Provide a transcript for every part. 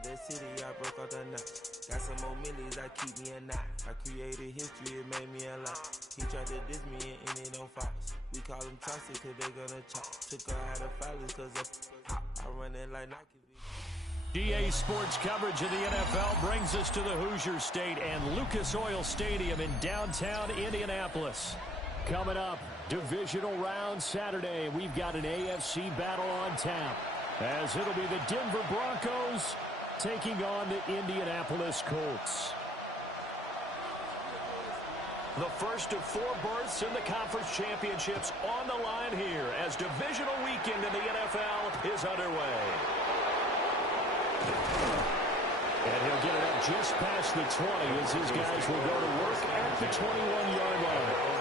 The city, I broke out the knot. Got some more millies, I keep me a knot. I created history, it made me a lot. He tried to diss me and it on Fox. We call them toxic cause they gonna chop. Took her out of filers cause I run it like Nike. GA Sports coverage of the NFL brings us to the Hoosier State and Lucas Oil Stadium in downtown Indianapolis. Coming up, divisional round Saturday. We've got an AFC battle on tap, as it'll be the Denver Broncos taking on the Indianapolis Colts. The first of 4 berths in the conference championships on the line here as divisional weekend in the NFL is underway. And he'll get it up just past the 20 as his guys will go to work at the 21-yard line.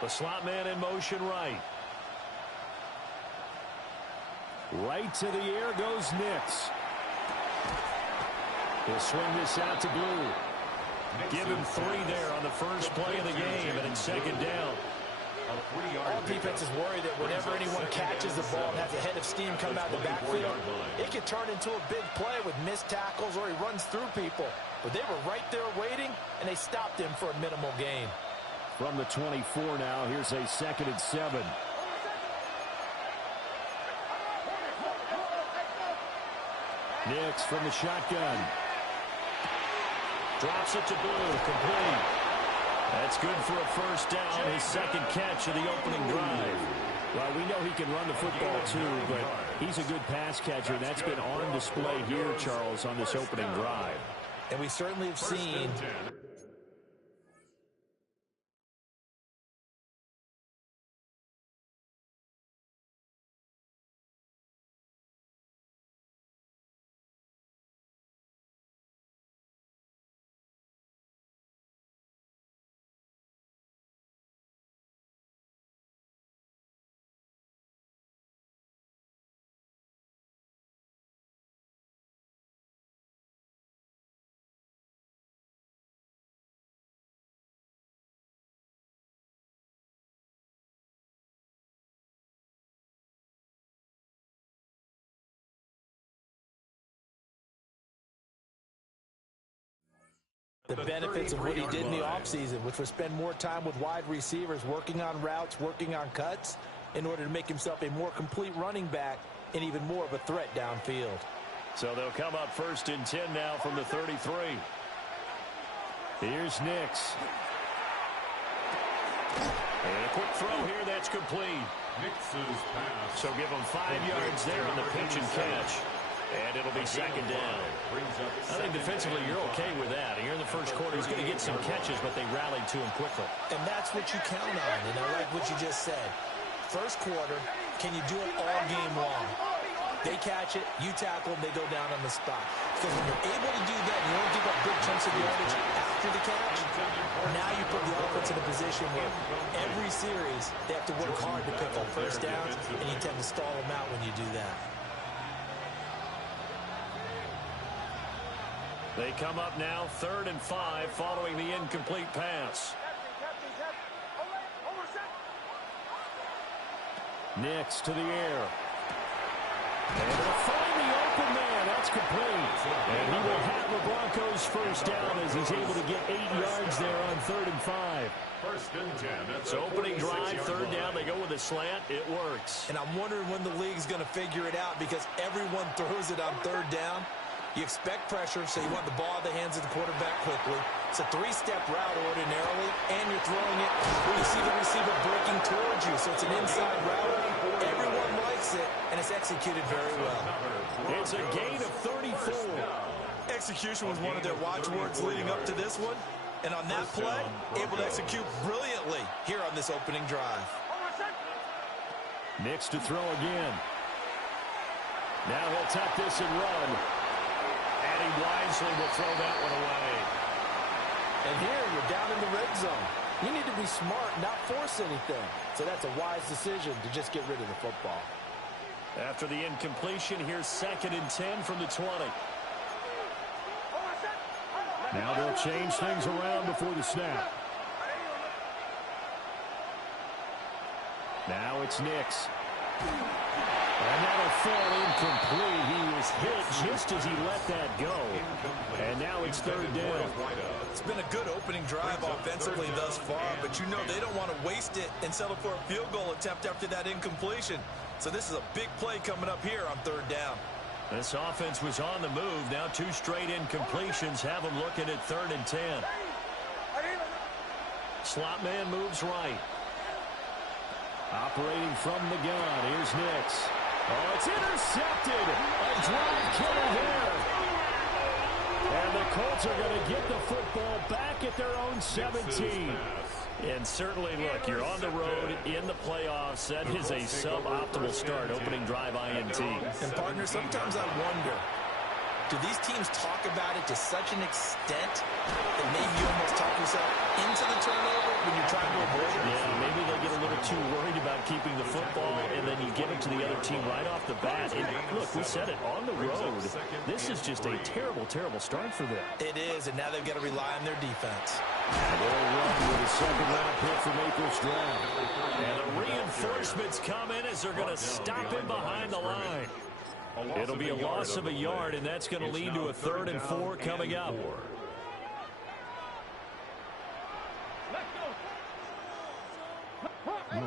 The slot man in motion right. Right to the air goes Nix. He'll swing this out to Blue. Give him 3 there on the first play of the game, and it's second down. All defenses worry that whenever anyone catches the ball and has a head of steam come out of the backfield, it can turn into a big play with missed tackles or he runs through people. But they were right there waiting, and they stopped him for a minimal gain. From the 24 now, here's a 2nd and 7. Nix from the shotgun. Drops it to Blue, complete. That's good for a first down, his 2nd catch of the opening drive. Well, we know he can run the football too, but he's a good pass catcher. That's been on display here, Charles, on this opening drive. And we certainly have seen the benefits of what he did in the offseason, which was spend more time with wide receivers, working on routes, working on cuts, in order to make himself a more complete running back and even more of a threat downfield. So they'll come up 1st and 10 now from the 33. Here's Nix. And a quick throw here, that's complete. So give him 5 yards there on the pitch and catch. And it'll be 2nd down. I think defensively you're okay with that. Here in the first quarter, he's going to get some catches, but they rallied to him quickly. And that's what you count on, and I like what you just said. First quarter, can you do it all game long? They catch it, you tackle them, they go down on the spot. Because when you're able to do that, you don't give up big chunks of yardage after the catch. Now you put the offense in a position where every series they have to work hard to pick up first downs, and you tend to stall them out when you do that. They come up now 3rd and 5 following the incomplete pass. Nix to the air. And they'll find the open man. That's complete. And he will have the Broncos first down as he's able to get 8 yards there on 3rd and 5. 1st and 10. So opening drive, 3rd down, they go with a slant. It works. And I'm wondering when the league's going to figure it out, because everyone throws it on 3rd down. You expect pressure, so you want the ball in the hands of the quarterback quickly. It's a 3-step route ordinarily, and you're throwing it where you see the receiver breaking towards you. So it's an inside route. Everyone likes it, and it's executed very well. It's a gain of 34. Execution was one of their watchwords leading up to this one. And on that play, able to execute brilliantly here on this opening drive. Nix to throw again. Now he'll tuck this and run. And he wisely will throw that one away. And here you're down in the red zone. You need to be smart, not force anything. So that's a wise decision to just get rid of the football. After the incompletion, here's 2nd and 10 from the 20. Now they'll change things around before the snap. Now it's Nix. And that'll fall incomplete. He was hit just as he let that go. And now it's 3rd down. It's been a good opening drive offensively thus far, but you know they don't want to waste it and settle for a field goal attempt after that incompletion. So this is a big play coming up here on 3rd down. This offense was on the move. Now 2 straight incompletions have them looking at 3rd and 10. Slot man moves right. Operating from the gun. Here's Nix. Oh, it's intercepted. A drive killer there. And the Colts are going to get the football back at their own 17. And certainly, look, you're on the road in the playoffs. That is a suboptimal start, opening drive INT. And, partner, sometimes I wonder, do these teams talk about it to such an extent that maybe you almost talk yourself into the turnover when you're trying to avoid it? Yeah, maybe they get a little too worried about keeping the football, and then you give it to the other team right off the bat. And look, we said it, on the road, this is just a terrible, terrible start for them. It is, and now they've got to rely on their defense. They'll run with a 2nd-round pick from April's draft. And the reinforcements come in as they're going to stop him behind the line. It'll be a loss of a yard, and that's going to lead to a 3rd and 4 coming up.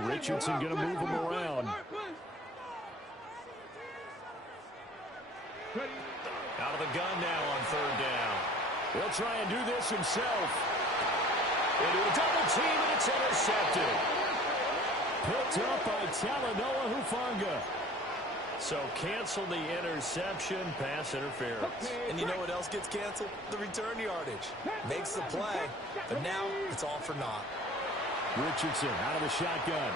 Richardson going to move him around. Out of the gun now on 3rd down. He'll try and do this himself. Into a double team, and it's intercepted. Picked up by Talanoa Hufanga. So cancel the interception, pass interference. And you know what else gets canceled? The return yardage. Makes the play, but now it's all for naught. Richardson out of the shotgun.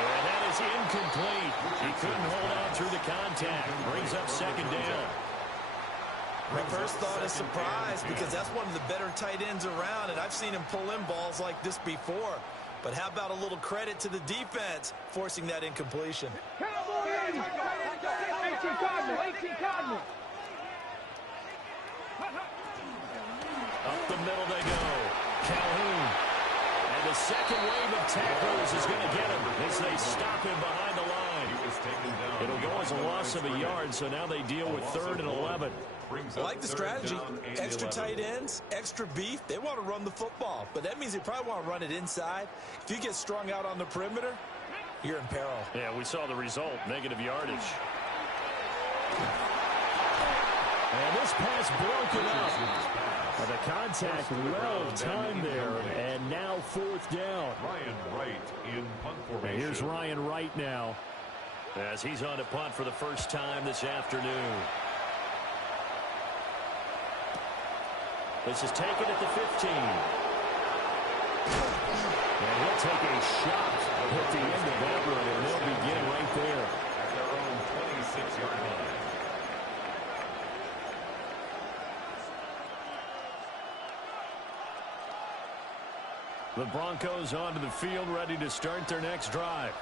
And that is incomplete. He couldn't hold on through the contact. Brings up 2nd down. My first thought is surprise, because that's one of the better tight ends around, and I've seen him pull in balls like this before. But how about a little credit to the defense forcing that incompletion? Up the middle they go. Calhoun. And the second wave of tacklers is going to get him as they stop him behind the line. It'll go as a loss of a yard, so now they deal with 3rd and 11. I like the strategy. Extra tight ends, extra beef. They want to run the football, but that means they probably want to run it inside. If you get strung out on the perimeter, you're in peril. Yeah, we saw the result, negative yardage. And this pass broken up. The contact well timed there, and now 4th down. Ryan Wright in punt formation. Here's Ryan Wright now, as he's on to punt for the first time this afternoon. This is taken at the 15. And he'll take a shot at the end of that run, and they'll begin right there. At their own 26-yard line. The Broncos onto the field, ready to start their next drive.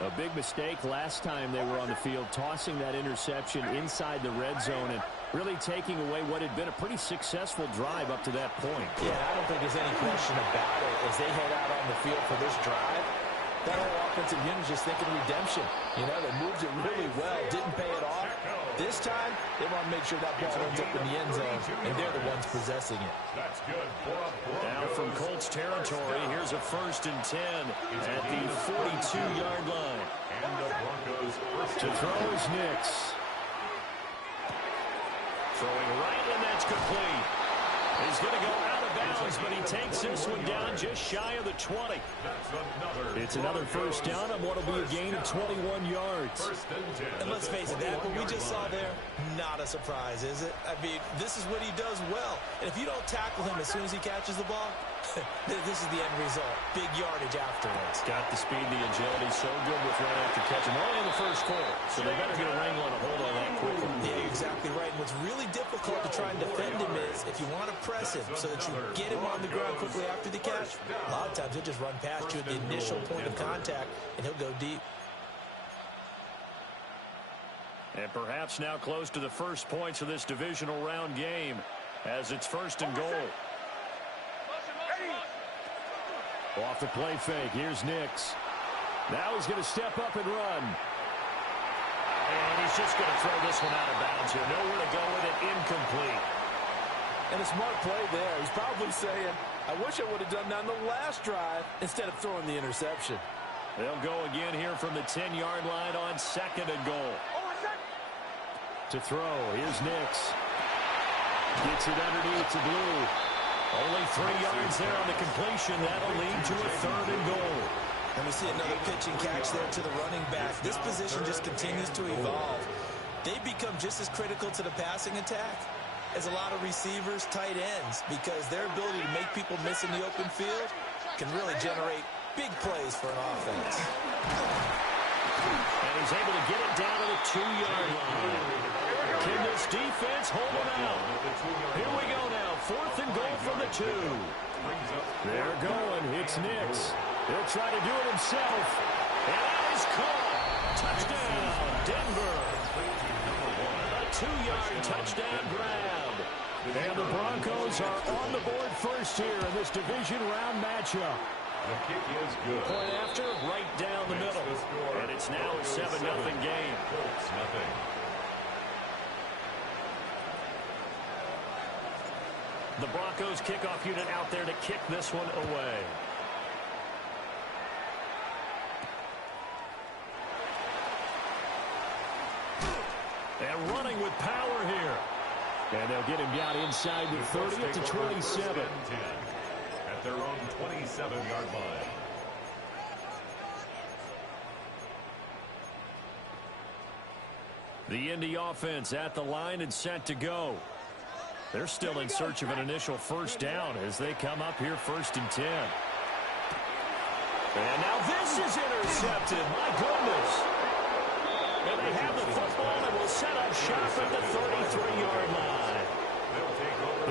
A big mistake last time they were on the field, tossing that interception inside the red zone and really taking away what had been a pretty successful drive up to that point. Yeah, I don't think there's any question about it. As they head out on the field for this drive, that whole offensive unit just thinking redemption. You know, they moved it really well, didn't pay it off. This time, they want to make sure that ball ends up in the end zone, and they're the ones possessing it. That's good. Now from Colts territory, here's a 1st and 10 at the 42-yard line. And the Broncos To throw is Nix. Throwing right, and that's complete. He's going to go out of bounds, but he takes this one down just shy of the 20. It's another 1st down on what will be a gain of 21 yards. And let's face it, that what we just saw there, not a surprise, is it? I mean, this is what he does well. And if you don't tackle him as soon as he catches the ball, this is the end result. Big yardage afterwards. Got the speed, the agility, so good catch him only in the first quarter, so they better get a wrangle and a hold on that quickly. Yeah, you're exactly right. And what's really difficult to try and defend him is if you want to press him so that you get him on the ground quickly after the catch, a lot of times he'll just run past you at the initial point of contact, and he'll go deep. And perhaps now close to the first points of this divisional round game as it's 1st and goal. Off the play fake, here's Nix. Now he's going to step up and run. And he's just going to throw this one out of bounds here. Nowhere to go with it, incomplete. And a smart play there. He's probably saying, I wish I would have done that on the last drive instead of throwing the interception. They'll go again here from the 10-yard line on 2nd and goal. To throw, here's Nix. Gets it underneath to Blue. Only 3 yards there on the completion. That'll lead to a 3rd and goal. And we see another pitch and catch there to the running back. This position just continues to evolve. They become just as critical to the passing attack as a lot of receivers, tight ends, because their ability to make people miss in the open field can really generate big plays for an offense. And he's able to get it down to the 2-yard line. Can this defense hold him out? Here we go now. 4th and goal from the 2. They're going. It's Nix. He'll try to do it himself. And that is caught. Touchdown, Denver. A 2-yard touchdown grab. And the Broncos are on the board first here in this division round matchup. The kick is good. Point after, right down the middle. And it's now a 7-0 game. Colts nothing. The Broncos kickoff unit out there to kick this one away. And running with power here. And they'll get him down inside the 30 to 27. At their own 27-yard line. The Indy offense at the line and set to go. They're still in search of an initial first down as they come up here 1st and 10. And now this is intercepted. My goodness. And they have the football and will set up shop at the 33-yard line.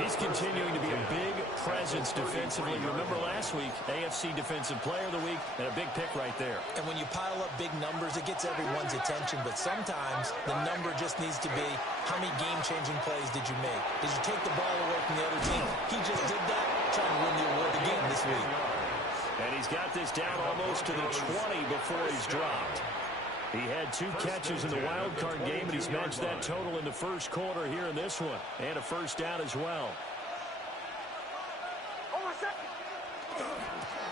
He's continuing to be a big presence defensively. Remember last week, AFC Defensive Player of the Week, and a big pick right there. And when you pile up big numbers, it gets everyone's attention. But sometimes the number just needs to be, how many game-changing plays did you make? Did you take the ball away from the other team? He just did that, trying to win the award again this week. And he's got this down almost to the 20 before he's dropped. He had 2 catches in the wild card game, and he's matched that total in the first quarter here in this one. And a first down as well.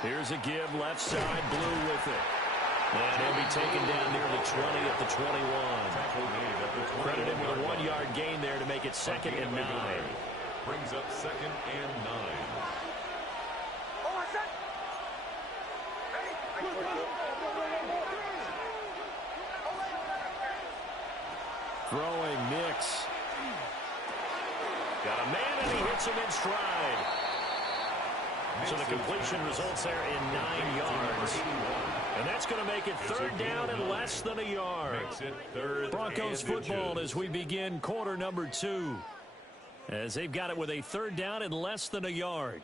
Here's a give, left side, Blue with it. And he'll be taken down near the 20 at the 21. Credit him with a 1-yard gain there to make it 2nd and 9. Brings up 2nd and 9. Throwing Nix. Got a man and he hits him in stride. So the completion results there in 9 yards. And that's going to make it 3rd down and less than a yard. Broncos football as we begin quarter number 2. As they've got it with a 3rd down and less than a yard.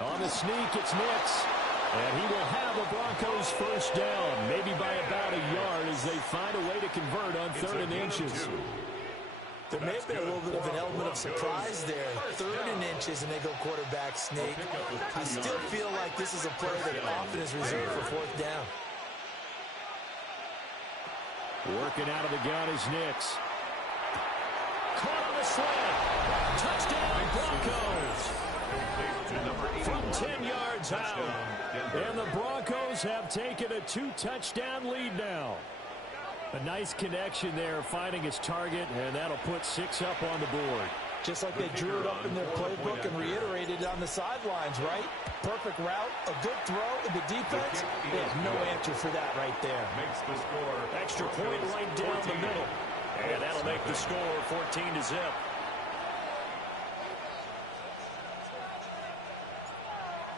On the sneak, it's Nix. And he will have the Broncos first down, maybe by about a yard as they find a way to convert on 3rd and inches. There may have been a little bit of an element of surprise there. 3rd and inches, and they go quarterback sneak. I still feel like this is a play that often is reserved for 4th down. Working out of the gun is Nix. Caught on the slant. Touchdown, Broncos. From 10 yards out. And the Broncos have taken a 2-touchdown lead now. A nice connection there, finding his target, and that'll put 6 up on the board. Just like they drew it up in their playbook and reiterated on the sidelines, right? Perfect route, a good throw, and the defense, they have no answer for that right there. Makes the score. Extra point right down the middle. And that'll make the score 14-0.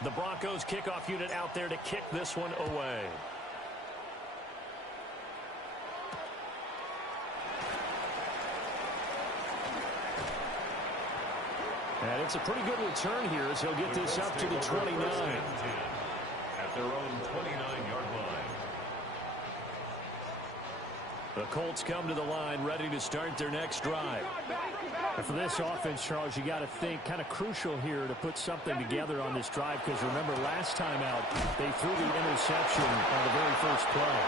The Broncos kickoff unit out there to kick this one away. And it's a pretty good return here as he'll get this up to the 29. At their own 29-yard line. The Colts come to the line ready to start their next drive. And for this offense, Charles, you got to think kind of crucial here to put something together on this drive, because remember last time out they threw the interception on the very first play.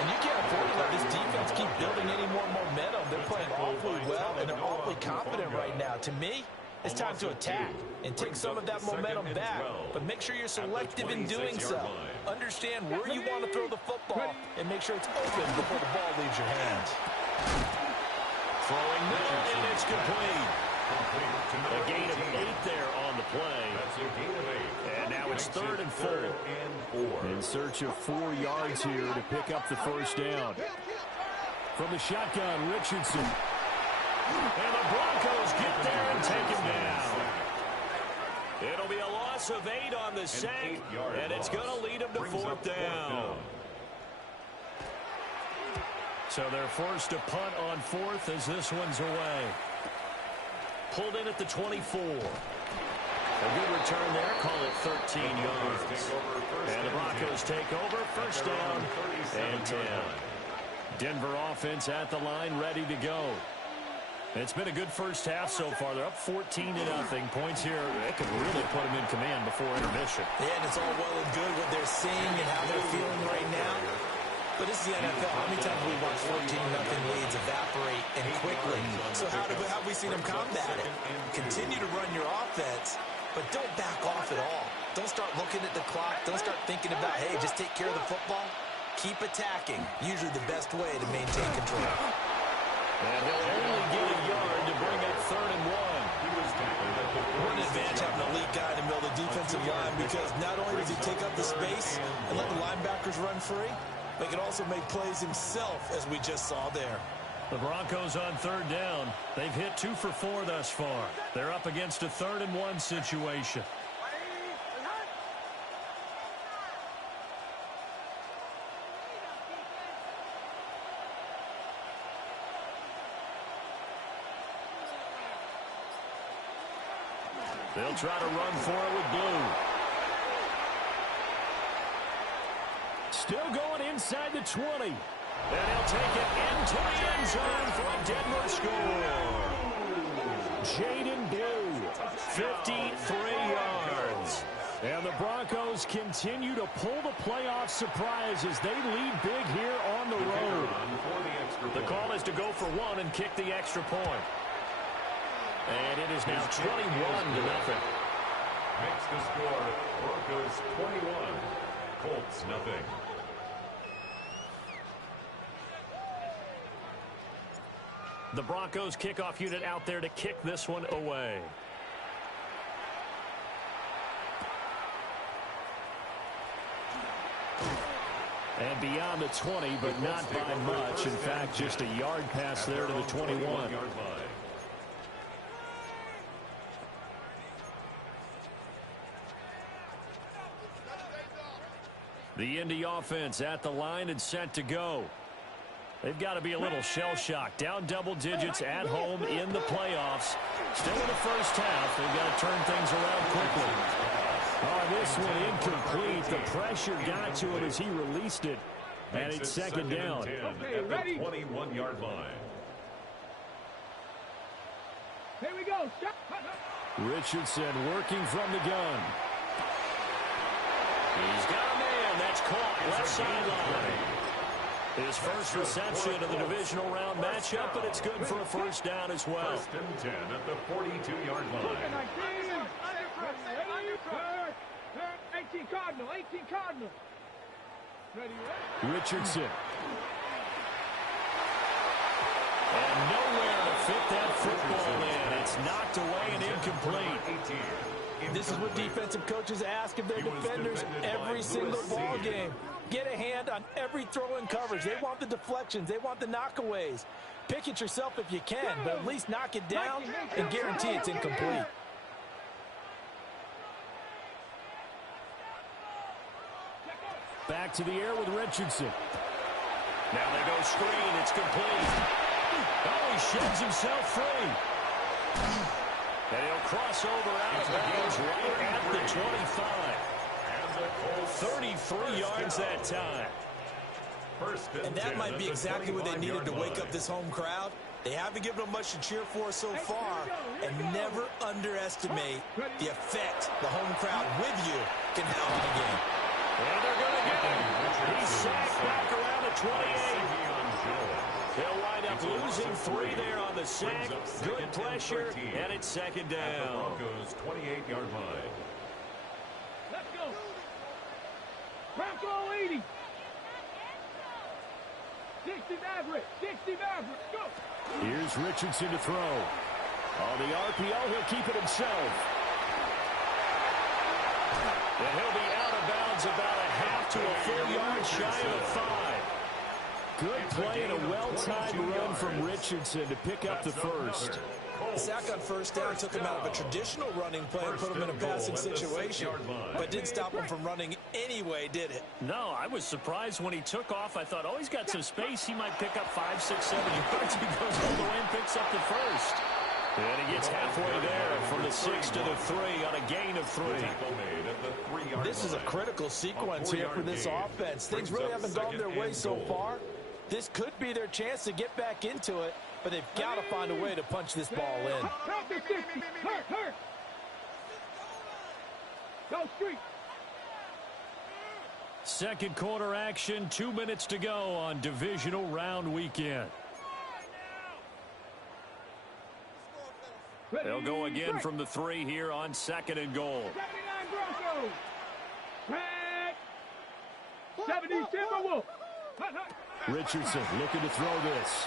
And you can't afford to let this defense keep building any more momentum. They're playing awfully well, and they're awfully confident right now. To me, it's time to attack and take some of that momentum back, but make sure you're selective in doing so. Understand where you want to throw the football and make sure it's open before the ball leaves your hands. Throwing middle, and it's complete. A gain of 8 there on the play. And now it's 3rd and 4. In search of 4 yards here to pick up the first down. From the shotgun, Richardson. And the Broncos get there and take him down. It'll be a loss of 8 on the sack, and it's going to lead them to 4th down. So they're forced to punt on 4th as this one's away. Pulled in at the 24. A good return there. Call it 13 yards. And the Broncos take over. First down and 10. Denver offense at the line, ready to go. It's been a good first half so far. They're up 14-0. Points here, they could really put them in command before intermission. Yeah, and it's all well and good what they're seeing and how they're feeling right now. But this is the NFL. How many times have we watched 14-0 leads evaporate and quickly? So how have we seen them combat it? Continue to run your offense, but don't back off at all. Don't start looking at the clock. Don't start thinking about, hey, just take care of the football. Keep attacking. Usually the best way to maintain control. And he'll only get a yard to bring up 3rd and 1. What an advantage having a lead guy in the middle of the defensive line, because not only does he take up the space and let the linebackers run free, but he can also make plays himself, as we just saw there. The Broncos on 3rd down. They've hit 2 for 4 thus far. They're up against a 3rd and 1 situation. They'll try to run for it with Blue. Still going inside the 20. And he'll take it into the end zone for a Denver score. Jaden Blue, 53 yards. And the Broncos continue to pull the playoff surprise as they lead big here on the road. The call is to go for 1 and kick the extra point. And it is now 21-0. Makes the score Broncos 21, Colts nothing. The Broncos kickoff unit out there to kick this one away. And beyond the 20, but not by much. In fact, just a yard pass there to the 21. The Indy offense at the line and set to go. They've got to be a little shell-shocked. Down double digits at home in the playoffs. Still in the first half. They've got to turn things around quickly. Oh, this one incomplete. The pressure got to it as he released it. And it's second down. At the 21-yard line. Here we go. Richardson working from the gun. He's got a man. That's caught. Left sideline. His first reception of the divisional round matchup, but it's good for a first down as well. 1st and 10 at the 42-yard line. 18 Cardinal. Richardson. And nowhere to fit that football in. It's knocked away and incomplete. This is what defensive coaches ask of their defenders every single ball game. Get a hand on every throw in coverage. They want the deflections. They want the knockaways. Pick it yourself if you can, but at least knock it down and guarantee it's incomplete. Back to the air with Richardson. Now they go screen. It's complete. Oh, he sheds himself free. And he'll cross over out of bounds right at the 25. 33 yards that time. And that might be exactly what they needed to wake up this home crowd. They haven't given them much to cheer for so far, and never underestimate the effect the home crowd with you can have on a game. And they're going to get him. He's sacked back around the 28. They'll wind up losing 3 there on the sack. Good pressure, and it's second down. Broncos 28-yard line. Let's go. Bronco 80. 60 Maverick. 60 Maverick. Go. Here's Richardson to throw. On the RPO, he'll keep it himself. And he'll be out of bounds about a half to a full yard shy of 5. Good play and a well-timed run from Richardson to pick up the first. The sack on first down took him out of a traditional running play and put him in a passing situation, but didn't stop him from running anyway, did it? No, I was surprised when he took off. I thought, oh, he's got some space. He might pick up 5, 6, 7 yards. He goes all the way and picks up the first. And he gets halfway there from the 6 to the 3 on a gain of 3. This is a critical sequence here for this offense. Things really haven't gone their way so far. This could be their chance to get back into it, but they've got to find a way to punch this ball in. Hurt. Go street. Second quarter action, 2 minutes to go on divisional round weekend. They'll go again from the 3 here on 2nd and goal. 79 Broncos. 70 Timberwolves. Richardson looking to throw this.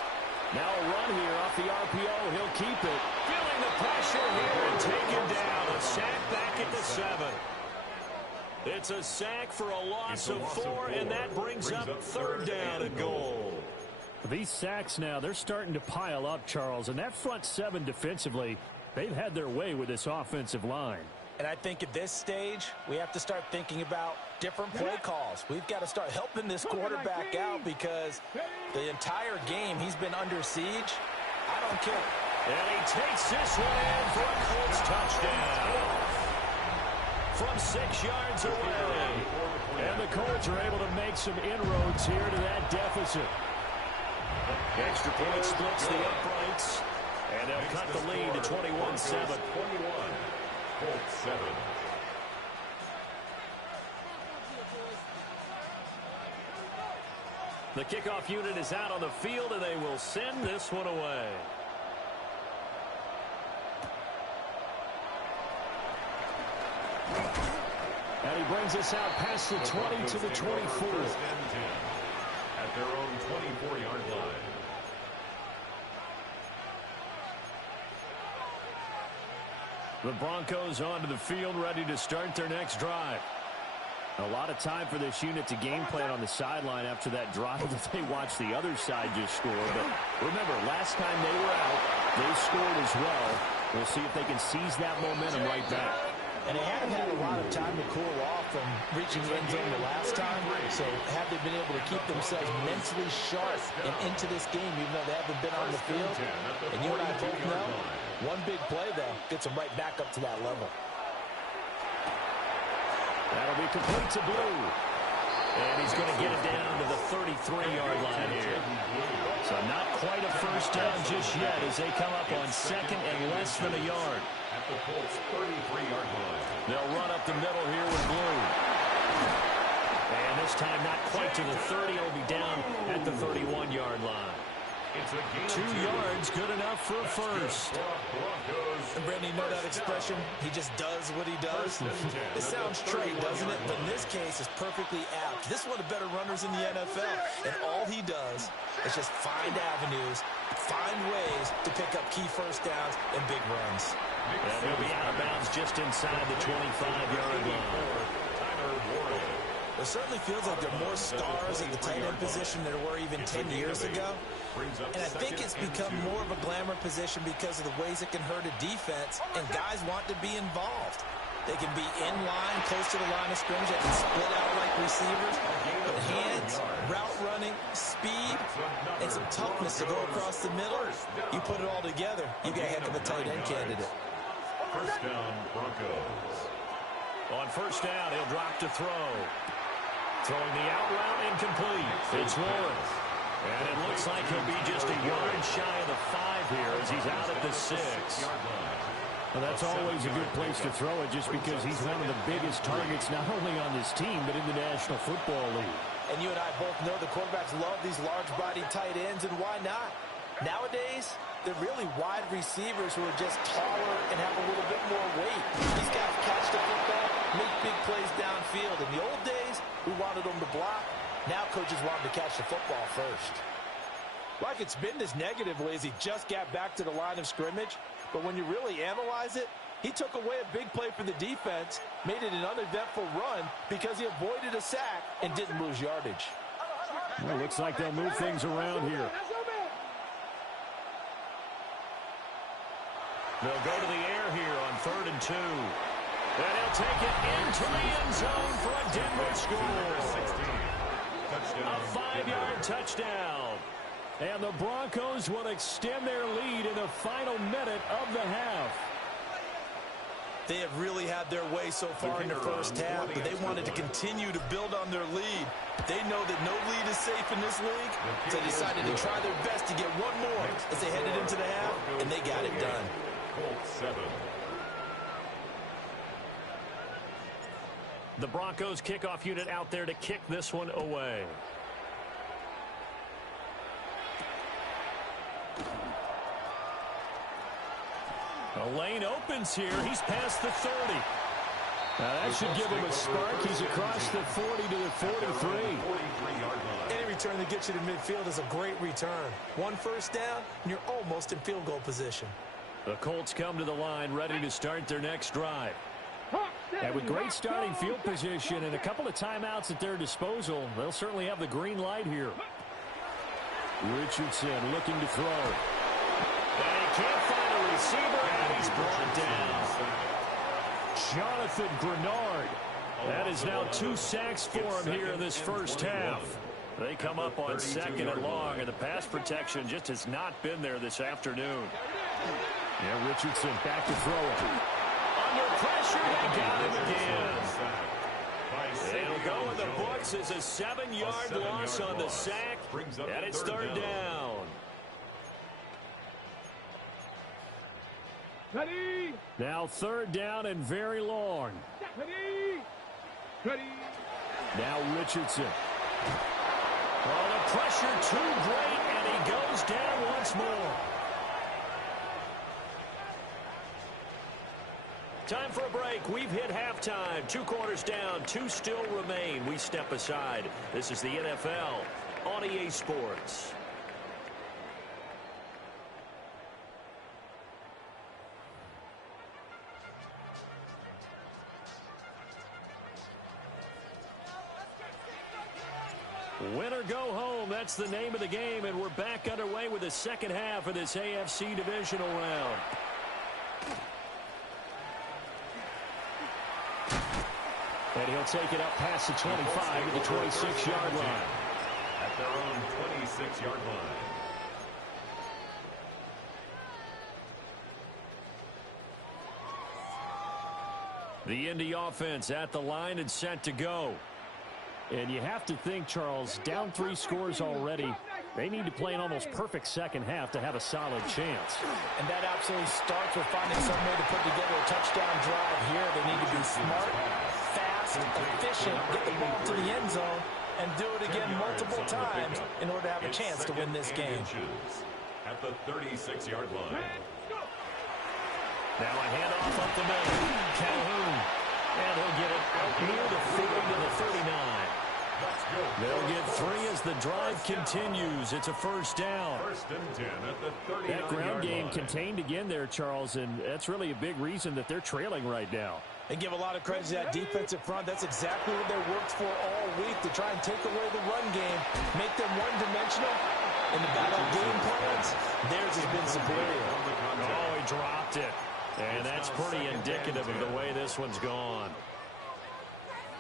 Now a run here off the RPO. He'll keep it. Feeling the pressure here and taken down. A sack back at the 7. It's a sack for a loss of 4, and that brings up 3rd down and goal. These sacks now, they're starting to pile up, Charles. And that front 7 defensively, they've had their way with this offensive line. And I think at this stage, we have to start thinking about different play calls. We've got to start helping this quarterback out because the entire game he's been under siege. I don't care. And he takes this one in for a Colts touchdown. From 6 yards away. And the Colts are able to make some inroads here to that deficit. Extra point splits the uprights. And they'll cut the lead to 21-7. Colts 7. The kickoff unit is out on the field, and they will send this one away. And he brings us out past the 20 to the 24. At their own 24-yard line. The Broncos onto the field, ready to start their next drive. A lot of time for this unit to game plan on the sideline after that drive that they watched the other side just score. But remember, last time they were out, they scored as well. We'll see if they can seize that momentum right back. And they haven't had a lot of time to cool off from reaching the end zone the last time. So have they been able to keep themselves mentally sharp and into this game, even though they haven't been on the field? And you and I both know, one big play, though, gets them right back up to that level. That'll be complete to Blue. And he's going to get it down to the 33-yard line here. So not quite a first down just yet as they come up on 2nd and less than a yard. At the Colts 33-yard line. They'll run up the middle here with Blue. And this time not quite to the 30. It'll be down at the 31-yard line. 2 yards, good enough for a first. And Brandon, you know that expression? He just does what he does. It sounds trite, doesn't it? But in this case, it's perfectly apt. This is one of the better runners in the NFL. And all he does is just find avenues, find ways to pick up key first downs and big runs. And he'll be out of bounds just inside the 25-yard line. It certainly feels like there are more stars at the tight end position than there were even 10 years ago. And I think it's become more of a glamour position because of the ways it can hurt a defense, and guys want to be involved. They can be in line, close to the line of scrimmage. They can split out like receivers. But hands, route running, speed, and some toughness to go across the middle. You put it all together, you get a heck of a tight end candidate. First down, Broncos. On first down, he'll drop to throw. Throwing the out route incomplete. It's Lawrence. And it looks like he'll be just a yard shy of the 5 here as he's out at the 6. Well, that's always a good place to throw it just because he's one of the biggest targets not only on this team but in the National Football League. And you and I both know the quarterbacks love these large-bodied tight ends, and why not? Nowadays, they're really wide receivers who are just taller and have a little bit more weight. These guys catch the football, make big plays downfield. In the old days, we wanted them to block. Now coaches want them to catch the football first. Like it's been this negatively as he just got back to the line of scrimmage. But when you really analyze it, he took away a big play for the defense, made it an uneventful run because he avoided a sack and didn't lose yardage. Well, looks like they'll move things around here. They'll go to the air here on 3rd and 2. And he'll take it into the end zone for a Denver score. A 5-yard touchdown. And the Broncos will extend their lead in the final minute of the half. They have really had their way so far in the first half, but they wanted to continue to build on their lead. They know that no lead is safe in this league, so they decided to try their best to get one more as they headed into the half, and they got it done. Colts 7. The Broncos kickoff unit out there to kick this one away. The lane opens here. He's past the 30. Now that should give him a spark. He's across the 40 to the 43. Any return that gets you to midfield is a great return. One first down, and you're almost in field goal position. The Colts come to the line ready to start their next drive. And with great starting field position and a couple of timeouts at their disposal, they'll certainly have the green light here. Richardson looking to throw. And he can't find a receiver, and he's brought down. Jonathan Grenard. That is now 2 sacks for him here in this first half. They come up on 2nd and long, and the pass protection just has not been there this afternoon. Yeah, Richardson back to throw it. Under pressure, they got him again. It'll go in the books as a 7-yard loss on the sack, and it's 3rd down. Ready. Now 3rd down and very long. Ready. Ready. Now Richardson. Well, the pressure too great, and he goes down once more. Time for a break. We've hit halftime. 2 quarters down, 2 still remain. We step aside. This is the NFL on EA Sports. Win or go home, that's the name of the game, and we're back underway with the second half of this AFC Divisional round. And he'll take it up past the 25 to the 26-yard line. At their own 26-yard line. The Indy offense at the line and set to go. And you have to think, Charles, down 3 scores already. They need to play an almost perfect second half to have a solid chance. And that absolutely starts with finding some way to put together a touchdown drive here. They need to be smart, fast, efficient, get the ball to the end zone, and do it again multiple times in order to have a chance to win this game. At the 36-yard line. Now a handoff up the middle. Calhoun. And he'll get it out near the 40 to the 39. They'll get 3 as the drive continues. It's a first down. First and 10 at the 39-yard line. That ground game contained again there, Charles, and that's really a big reason that they're trailing right now. And give a lot of credit to that defensive front. That's exactly what they worked for all week, to try and take away the run game, make them one-dimensional. In the battle game plans, theirs has been superior. Oh, he dropped it. And that's pretty indicative of the way this one's gone.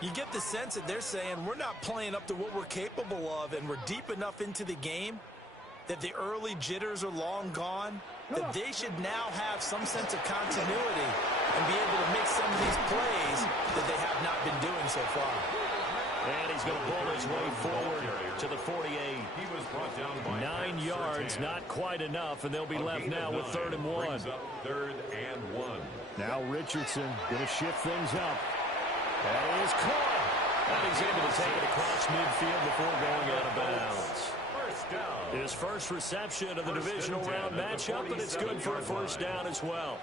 You get the sense that they're saying we're not playing up to what we're capable of, and we're deep enough into the game that the early jitters are long gone, that they should now have some sense of continuity and be able to make some of these plays that they have not been doing so far. And he's going to pull his way forward to the 48. He was brought down by 9 yards, not quite enough, and they'll be left now with 3rd and 1. 3rd and 1. Now Richardson going to shift things up. That is caught. And he's able to take it across midfield before going out of bounds. First down. His first reception of the divisional round matchup, and it's good for a first down as well.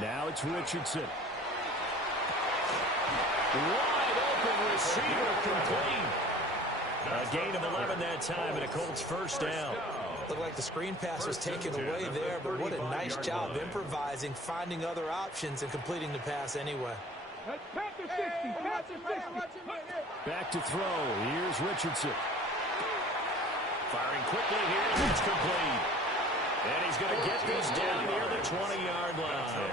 Now it's Richardson. Wide open receiver complete. A gain of 11 that time, and a Colts first down. Looked like the screen pass was taken away there, but what a nice job improvising, finding other options, and completing the pass anyway. Back to throw. Here's Richardson. Firing quickly here, and it's complete. And he's going to get this down near the 20-yard line.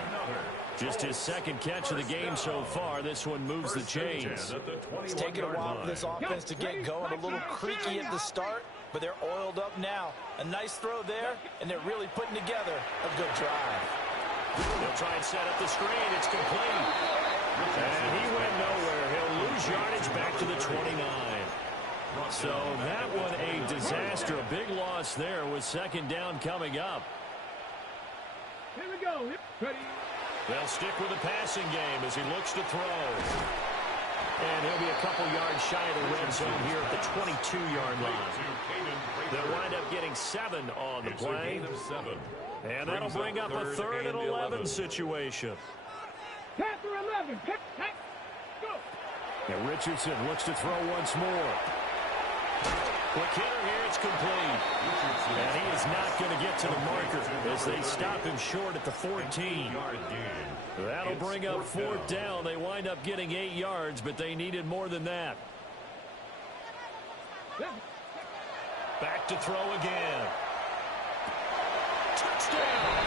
Just his second catch of the game so far. This one moves the chains. It's taken a while for this offense to get going. A little creaky at the start, but they're oiled up now. A nice throw there, and they're really putting together a good drive. They'll try and set up the screen. It's complete. And he went nowhere. He'll lose yardage back to the 29. So that one a disaster. A big loss there with second down coming up. Here we go. Ready. They'll stick with the passing game as he looks to throw. And he'll be a couple yards shy of the red zone here at the 22-yard line. They'll wind up getting 7 on the play. And that'll bring up a 3rd and 11 situation. Panther 11. Go. And Richardson looks to throw once more. Quick hitter here, it's complete. And he is not going to get to the marker as they stop him short at the 14. That'll bring up 4th down. They wind up getting 8 yards, but they needed more than that. Back to throw again. Touchdown!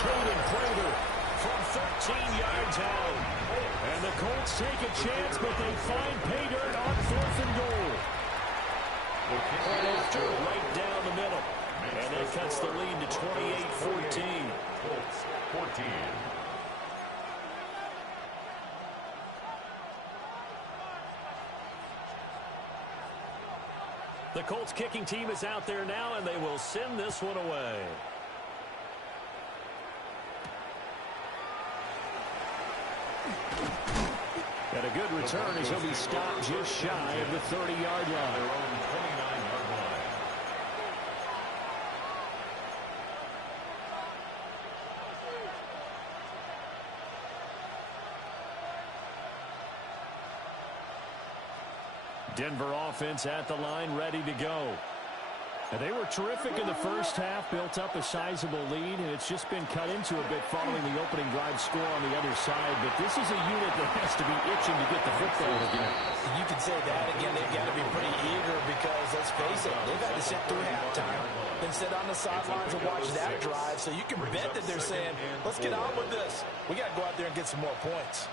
Caden Prater from 13 yards out. And the Colts take a chance, but they find pay dirt on 4th and goal. Right down the middle. And that cuts the lead to 28-14. Colts 14. The Colts kicking team is out there now, and they will send this one away. And a good return as he'll be stopped just shy of the 30-yard line. Denver offense at the line, ready to go. And they were terrific in the first half, built up a sizable lead, and it's just been cut into a bit following the opening drive score on the other side. But this is a unit that has to be itching to get the football again. You can say that again. They've got to be pretty eager because, let's face it, they've had to sit through halftime, then sit on the sidelines and watch that drive. So you can bet that they're saying, let's get on with this. We got to go out there and get some more points.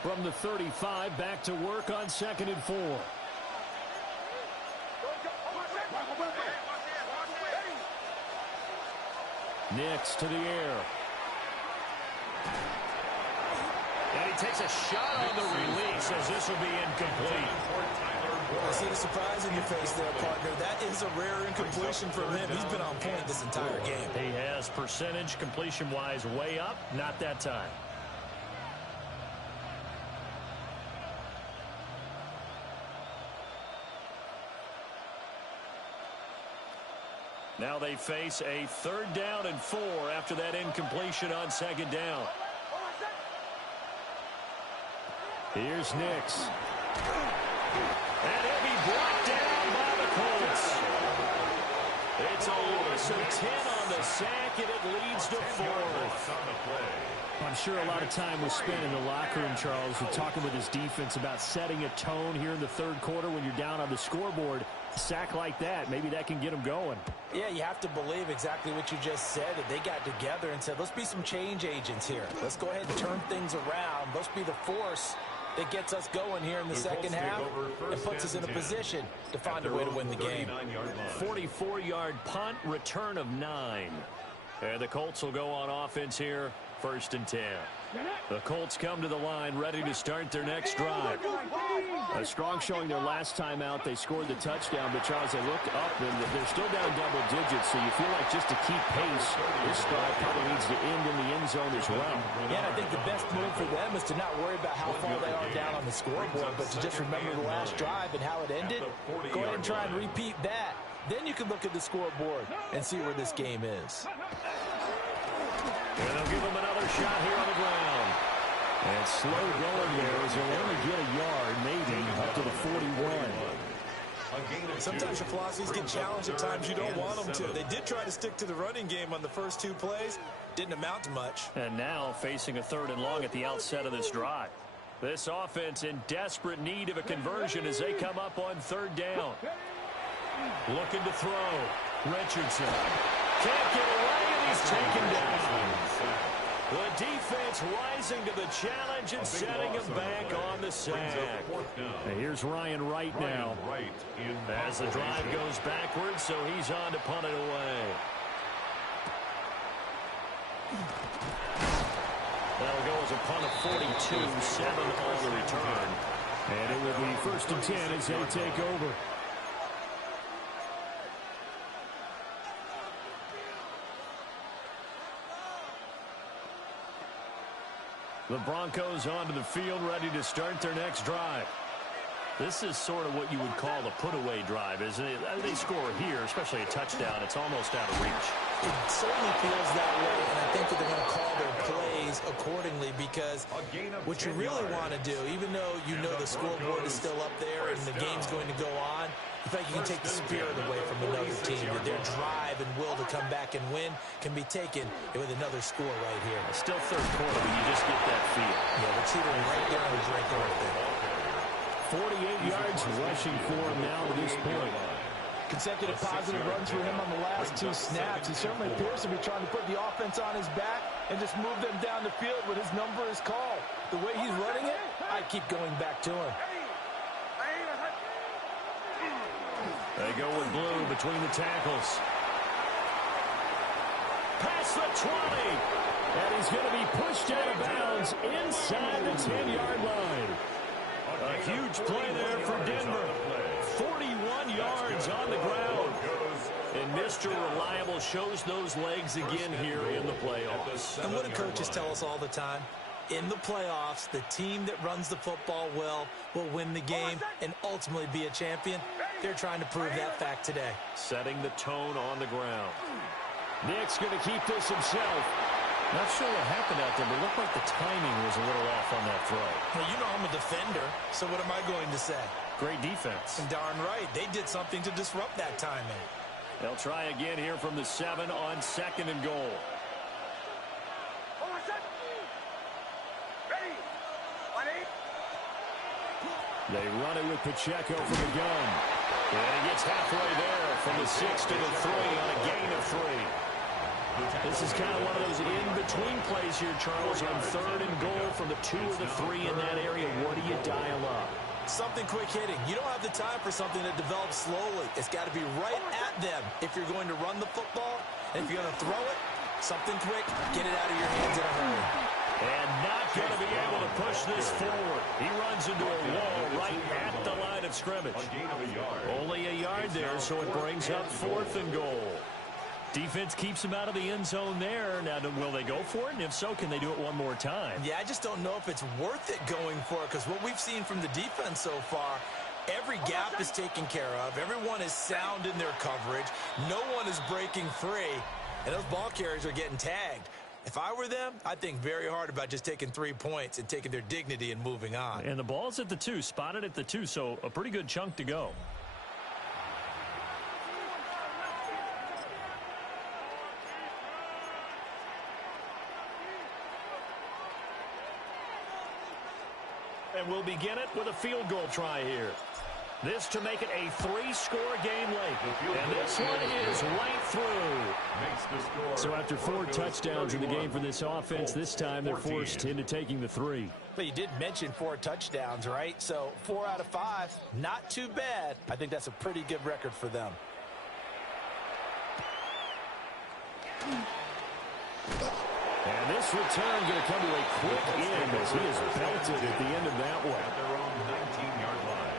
From the 35, back to work on 2nd and 4. Nix to the air. And he takes a shot on the release as this will be incomplete. I see the surprise in your face there, partner. That is a rare incompletion from him. He's been on point this entire game. He has percentage completion-wise way up. Not that time. Now they face a 3rd down and 4 after that incompletion on 2nd down. Here's Nix. And he'll be brought down by the Colts. It's a loss of 10 on the sack, and it leads to 4th. I'm sure a lot of time was spent in the locker room, Charles, with talking with his defense about setting a tone here in the 3rd quarter when you're down on the scoreboard. A sack like that, maybe that can get them going. Yeah, you have to believe exactly what you just said, that they got together and said, let's be some change agents here. Let's go ahead and turn things around. Let's be the force that gets us going here in the second half and puts us in a position to find a way to win the game. 44-yard punt, return of 9. And the Colts will go on offense here, 1st and 10. The Colts come to the line ready to start their next drive. A strong showing their last time out. They scored the touchdown, but Charles, they looked up and they're still down double digits, so you feel like just to keep pace, this drive probably needs to end in the end zone as well. Yeah, and I think the best move for them is to not worry about how far they are down on the scoreboard, but to just remember the last drive and how it ended. Go ahead and try and repeat that. Then you can look at the scoreboard and see where this game is. And they'll give him another shot here on the ground. And slow going there as they'll only get a yard, maybe, up to the 41. Sometimes your philosophies get challenged at times you don't want them to. They did try to stick to the running game on the first 2 plays. Didn't amount to much. And now facing a 3rd and long at the outset of this drive. This offense in desperate need of a conversion as they come up on 3rd down. Looking to throw. Richardson. Can't get away, and he's taken down. The defense rising to the challenge and setting him back on the sack. And here's Ryan Wright now. As the drive goes backwards, so he's on to punt it away. That'll go as a punt of 42, 7 on the return. And it will be 1st and 10 as they take over. The Broncos onto the field, ready to start their next drive. This is sort of what you would call a put-away drive, isn't it? They score here, especially a touchdown. It's almost out of reach. It certainly feels that way, and I think that they're going to call their plays accordingly because what you really want to do, even though you know the scoreboard is still up there and the game's going to go on, in fact, you can take the spirit away from another team. That their drive and will to come back and win can be taken with another score right here. It's still 3rd quarter, but you just get that feel. Yeah, they're teetering right there on the break right there. 48 yards rushing for him now to this point. Consecutive positive runs for him on the last 2 snaps. He certainly appears to be trying to put the offense on his back and just move them down the field when his number is called. The way he's running it, I keep going back to him. They go with blue between the tackles. Past the 20. And he's going to be pushed out of bounds inside the 10-yard line. A huge play there for Denver. 41 yards on the ground. And Mr. Reliable shows those legs again here in the playoffs. And what do coaches tell us all the time? In the playoffs, the team that runs the football well will win the game and ultimately be a champion. They're trying to prove that fact today. Setting the tone on the ground. Nick's going to keep this himself. Not sure what happened out there, but it looked like the timing was a little off on that throw. Well, you know I'm a defender, so what am I going to say? Great defense. And darn right, they did something to disrupt that timing. They'll try again here from the 7 on 2nd and goal. They run it with Pacheco from the gun. And he gets halfway there from the 6 to the 3 on a gain of 3. This is kind of one of those in-between plays here, Charles, on 3rd and goal from the 2 or the 3 in that area. What do you dial up? Something quick hitting. You don't have the time for something that develops slowly. It's got to be right at them if you're going to run the football. And if you're going to throw it, something quick, get it out of your hands in a hurry. And not going to be able to push this forward. He runs into a wall right at the line of scrimmage. Only a yard there, so it brings up 4th and goal. Defense keeps him out of the end zone there. Now, will they go for it? And if so, can they do it one more time? Yeah, I just don't know if it's worth it going for it because what we've seen from the defense so far, Every gap is taken care of. Everyone is sound in their coverage. No one is breaking free. And those ball carriers are getting tagged. If I were them, I'd think very hard about just taking 3 points and taking their dignity and moving on. And the ball's at the 2, spotted at the 2, so a pretty good chunk to go. And we'll begin it with a field goal try here. This to make it a 3-score game late. And this one is right through. So after 4 touchdowns in the game for this offense, this time they're forced into taking the 3. But you did mention 4 touchdowns, right? So 4 out of 5, not too bad. I think that's a pretty good record for them. And this return going to come to a quick end as he is belted at the end of that one. At their own 19-yard line.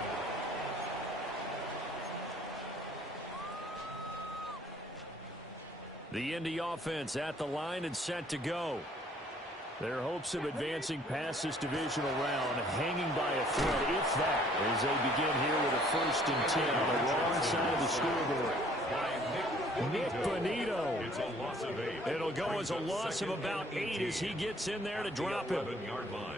The Indy offense at the line and set to go. Their hopes of advancing past this divisional round hanging by a thread, if that, as they begin here with a 1st and 10 on the wrong side of the scoreboard. Nick Bonito. It's a loss of 8. It'll go as a loss of about 8 as he gets in there to drop him. 11-yard line.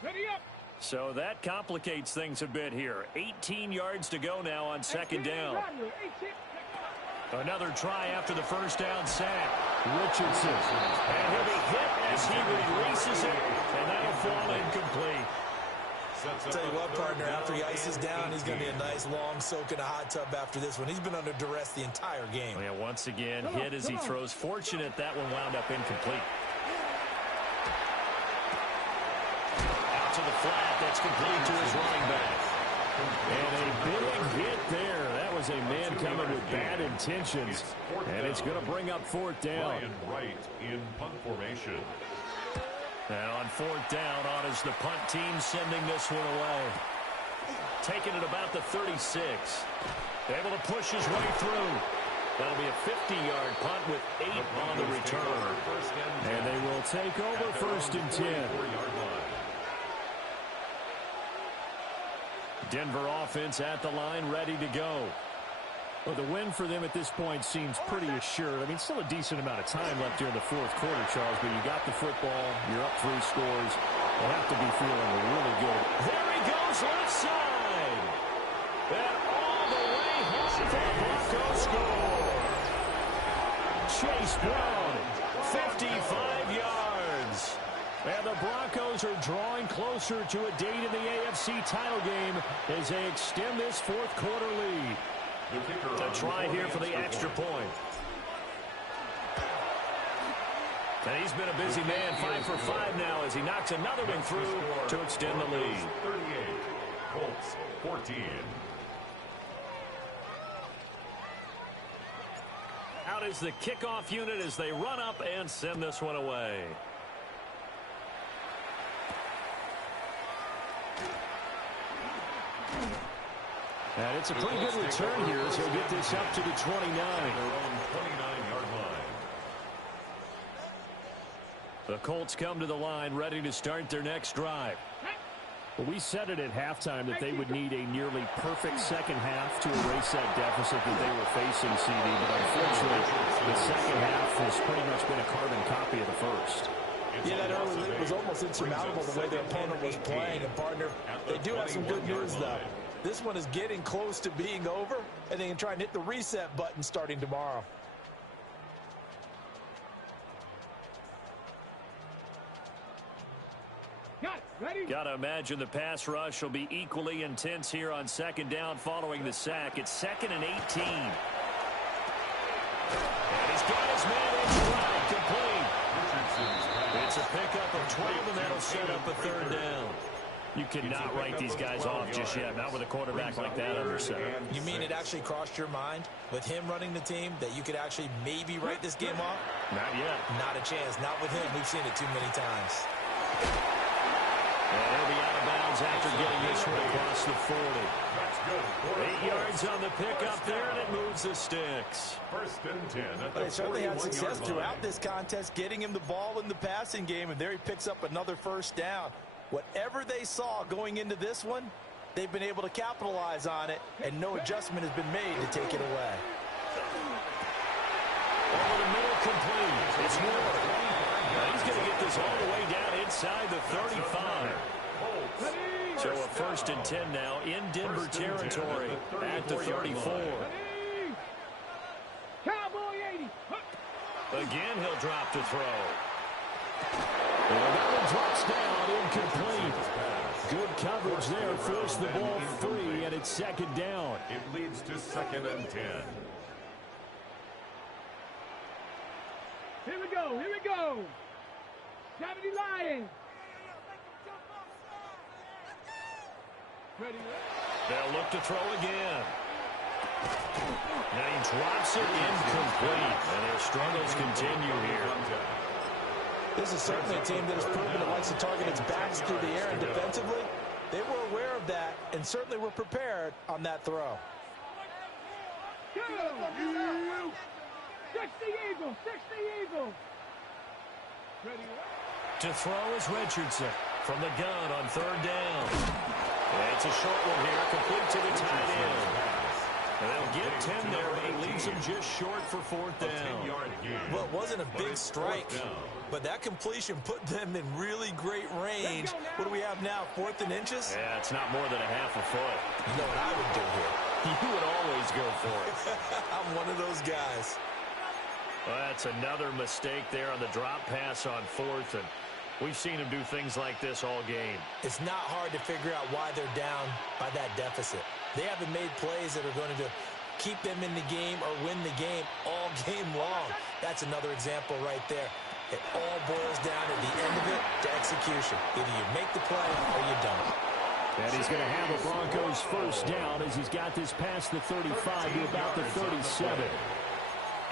Ready up. So that complicates things a bit here. 18 yards to go now on 2nd down. Another try after the 1st down sack. Richardson. And he'll be hit as he releases it. And that'll fall incomplete. I'll tell you what, partner, after he ices down, he's going to be a nice long soak in a hot tub after this one. He's been under duress the entire game. Yeah, once again, hit as he throws. Fortunate that one wound up incomplete. Out to the flat. That's complete to his running back. And a big hit there. That was a man coming with bad intentions. And it's going to bring up 4th down. Ryan Wright in punt formation. And on 4th down, on is the punt team sending this one away. Taking it about the 36. Able to push his way through. That'll be a 50-yard punt with 8 on the return. And they will take over 1st and 10. Denver offense at the line, ready to go. Well, the win for them at this point seems pretty assured. I mean, still a decent amount of time left here in the 4th quarter, Charles, but you got the football, you're up 3 scores. They'll have to be feeling really good. There he goes, left side. And all the way home for the Broncos score. Chase Brown, 55 yards. And the Broncos are drawing closer to a date in the AFC title game as they extend this 4th quarter lead. A try here for the extra point. And he's been a busy man, 5 for 5 now as he knocks another one through to extend the lead. 38, Colts 14. Out is the kickoff unit as they run up and send this one away. And it's a pretty good return here as he'll get this up to the 29. Their own 29-yard line. The Colts come to the line ready to start their next drive. Well, we said it at halftime that they would need a nearly perfect second half to erase that deficit that they were facing, CD. But unfortunately, the second half has pretty much been a carbon copy of the first. Yeah, that early lead was almost insurmountable the way their opponent was playing. And, partner, they do have some good news, though. This one is getting close to being over, and they can try and hit the reset button starting tomorrow. Got to imagine the pass rush will be equally intense here on 2nd down following the sack. It's 2nd and 18. And he's got his man in stride complete. It's a pickup of 12, and that'll set up a 3rd down. You cannot write these guys off just yet, not with a quarterback like that under center. You mean it actually crossed your mind with him running the team that you could actually maybe write this game off? Not yet. Not a chance. Not with him. We've seen it too many times. And he'll be out of bounds after getting this one across the 40. 8 yards on the pickup there, and it moves the sticks. First and 10 at the They certainly had 41-yard success line. throughout this contest, getting him the ball in the passing game, and there he picks up another first down. Whatever they saw going into this one, they've been able to capitalize on it, and no adjustment has been made to take it away. Over the middle, complete. It's Moore. He's going to get this all the way down inside the 35. So a first and 10 now in Denver territory at the 34. Cowboy 80. Again, he'll drop to throw. And that one drops down, incomplete. Good coverage there, forced the ball free, and it's second down. It leads to second and 10. Here we go. Here we go. 70 Lions. Ready? They'll look to throw again. And he drops it incomplete. And their struggles continue here. This is certainly a team that has proven it likes to target its backs through the air, and defensively, they were aware of that and certainly were prepared on that throw. Go. 60 Eagles. 60 Eagles. Ready? To throw is Richardson from the gun on third down. And it's a short one here, complete to the tight end. And they'll get 10 there, but it leaves them just short for fourth down. Well, it wasn't a big strike, but that completion put them in really great range. What do we have now, 4th and inches? Yeah, it's not more than a half a foot. You know what I would do here? You would always go for it. I'm one of those guys. Well, that's another mistake there on the drop pass on fourth, and we've seen him do things like this all game. It's not hard to figure out why they're down by that deficit. They haven't made plays that are going to keep them in the game or win the game all game long. That's another example right there. It all boils down at the end of it to execution. Either you make the play or you don't. And he's going to have the Broncos first down as he's got this past the 35 to about the 37.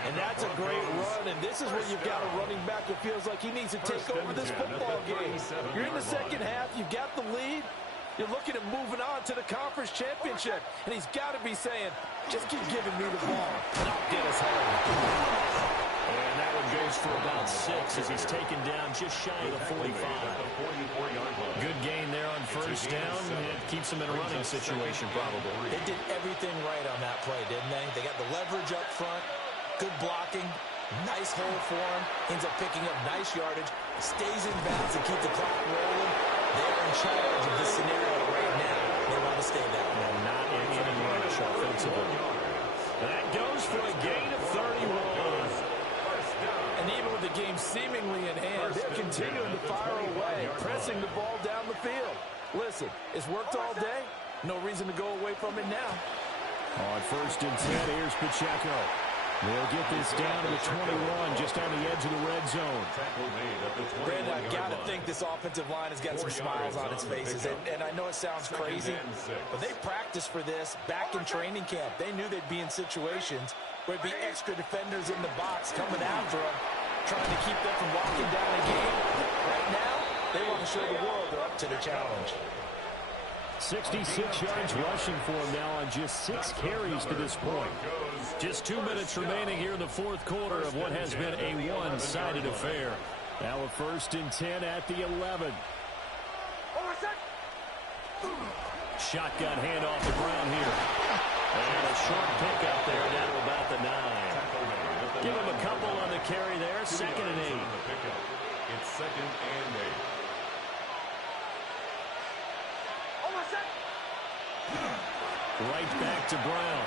And that's a great run, and this is where you've got a running back who feels like he needs to take over this football game. You're in the second half, you've got the lead, you're looking at moving on to the conference championship, and he's got to be saying, just keep giving me the ball, and I'll get us home. And that one goes for about 6 as he's taken down just shy of the 45. Good gain there on first down. It keeps him in a running situation probably. They did everything right on that play, didn't they? They got the leverage up front. Good blocking, nice hole for him, ends up picking up nice yardage, stays in bounds to keep the clock rolling. They're in charge of this scenario right now. They want to stay that way. Not in any rush offensively. That goes for a gain of 31. And even with the game seemingly in hand, they're continuing to fire away, pressing the ball down the field. Listen, it's worked all day. No reason to go away from it now. On first and 10, here's Pacheco. They'll get this down to the 21, just on the edge of the red zone. Brandon, I've got to think this offensive line has got some smiles on its faces. And I know it sounds crazy, but they practiced for this back in training camp. They knew they'd be in situations where there'd be extra defenders in the box coming after them, trying to keep them from walking down a game. Right now, they want to show the world they're up to the challenge. 66 yards rushing for him now on just 6 carries to this point. Just 2 minutes remaining here in the fourth quarter of what has been a one-sided affair. Now a first and 10 at the 11. Shotgun handoff to Brown here. And a short pickup there down to about the 9. Give him a couple on the carry there. Second and 8. It's second and 8. Right back to Brown.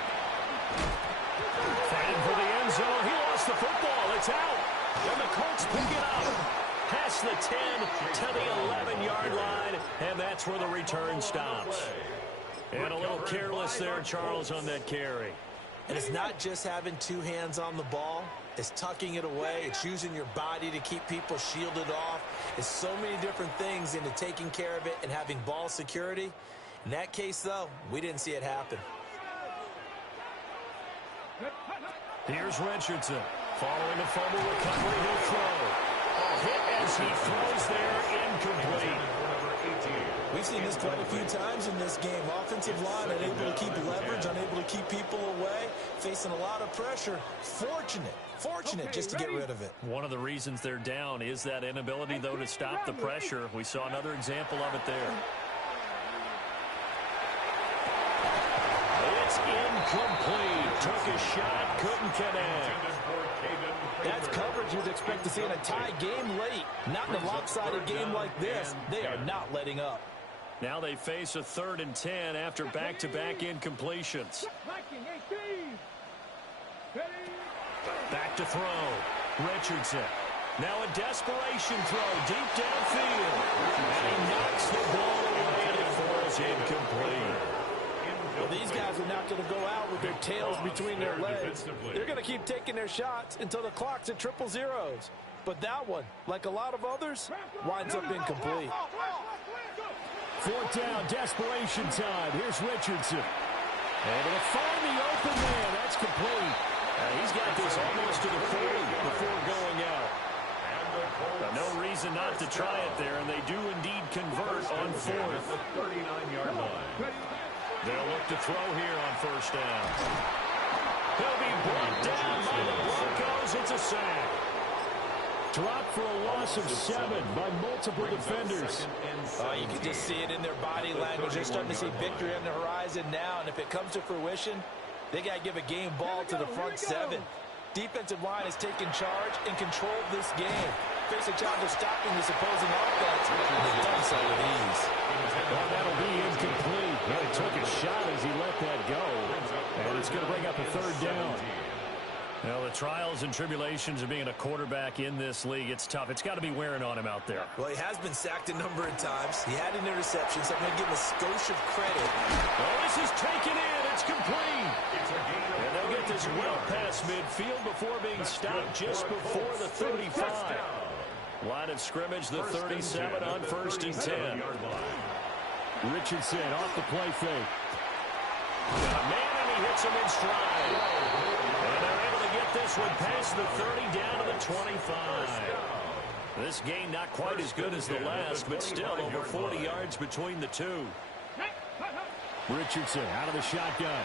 Fighting for the end zone. He lost the football. It's out. And the Colts pick it up. Past the 10 to the 11-yard line. And that's where the return stops. And a little careless there, Charles, on that carry. And it's not just having two hands on the ball. It's tucking it away. It's using your body to keep people shielded off. It's so many different things into taking care of it and having ball security. In that case, though, we didn't see it happen. Here's Richardson. Following a fumble recovery, he'll throw. A hit as he throws there, incomplete. We've seen this quite a few times in this game. Offensive line unable to keep leverage, unable to keep people away, facing a lot of pressure. Fortunate just to get rid of it. One of the reasons they're down is that inability, though, to stop the pressure. We saw another example of it there. It's incomplete. Took a shot, couldn't connect. That's coverage you'd expect to see in a tie game late. Not in a lopsided game like this. They are not letting up. Now they face a 3rd and 10 after back-to-back incompletions. Back to throw. Richardson. Now a desperation throw deep downfield. And he knocks the ball away and it falls incomplete. Well, these guys are not going to go out with their tails between their legs. They're going to keep taking their shots until the clock's at 0-0. But that one, like a lot of others, winds up incomplete. 4th down, desperation time. Here's Richardson. Able to find the open man. That's complete. He's got this almost to the 40 before going out. No reason not to try it there, and they do indeed convert on 4th. 39-yard line. They'll look to throw here on 1st down. He'll be brought down by the Broncos. It's a sack. Dropped for a loss of 7 by multiple defenders. You can just see it in their body language. They're starting to see victory on the horizon now, and if it comes to fruition, they got to give a game ball to the front 7. Defensive line has taken charge and controlled this game. Face a challenge of stopping this opposing offense, and they've done so with ease. Well, that'll be incomplete. He took a shot as he let that go, and it's going to bring up a 3rd down. Well, the trials and tribulations of being a quarterback in this league, it's tough. It's got to be wearing on him out there. Well, he has been sacked a number of times. He had an interception, so I'm going to give him a skosh of credit. Oh, this is taken in. It's complete. And they'll get this well past midfield before being stopped just before the 35. Line of scrimmage, the 37 on 1st and 10. Richardson off the play fake. Got a man, and he hits him in stride. And they're able to get this one past the 30 down to the 25. This game not quite as good as the last, but still over 40 yards between the two. Richardson out of the shotgun.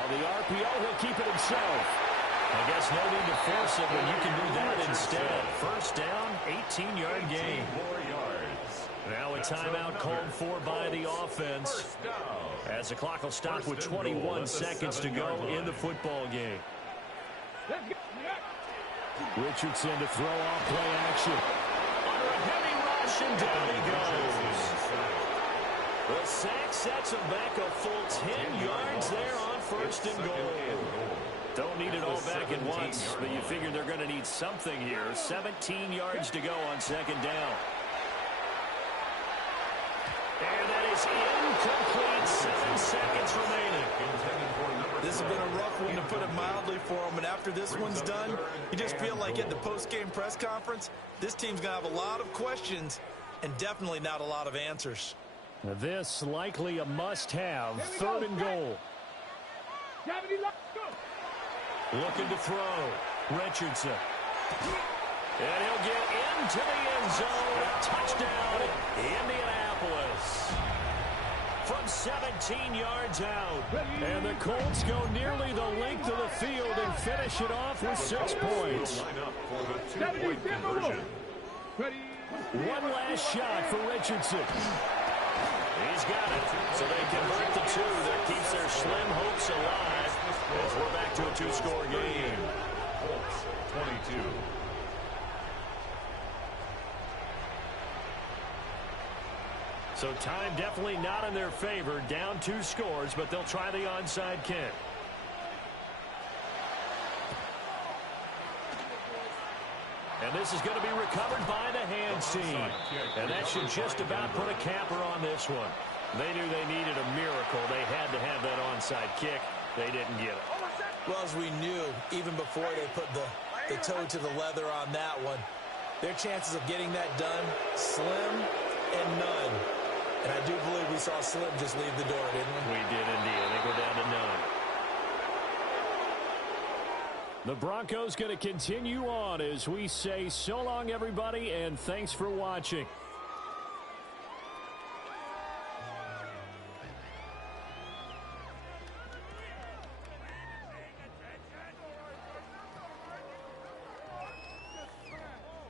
On the RPO, he'll keep it himself. I guess no need to force it when you can do that instead. 1st down, 18-yard gain. Now a timeout called for by the offense, as the clock will stop with 21 seconds to go in the football game. Richardson to throw off play action. Under a heavy rush, and down he goes. The sack sets him back a full 10 yards there on 1st and goal. Don't need it all back at once, but you figure they're going to need something here. 17 yards to go on 2nd down. And that is incomplete. 7 seconds remaining. This has been a rough one, to put it mildly, for them. And after this one's done, you just feel like at the post-game press conference, this team's going to have a lot of questions and definitely not a lot of answers. This likely a must-have. 3rd and goal. Looking to throw. Richardson. And he'll get into the end zone. Touchdown, Indianapolis. From 17 yards out. And the Colts go nearly the length of the field and finish it off with 6 points. One last shot for Richardson. He's got it. So they convert the 2. That keeps their slim hopes alive as we're back to a 2-score game. Colts 22. So time definitely not in their favor. Down 2 scores, but they'll try the onside kick. And this is going to be recovered by the hands team. And that should just about put a capper on this one. They knew they needed a miracle. They had to have that onside kick. They didn't get it. Well, as we knew, even before they put the toe to the leather on that one, their chances of getting that done, slim and none. And I do believe we saw Slim just leave the door, didn't we? We did indeed. They go down to none. The Broncos going to continue on as we say so long, everybody, and thanks for watching.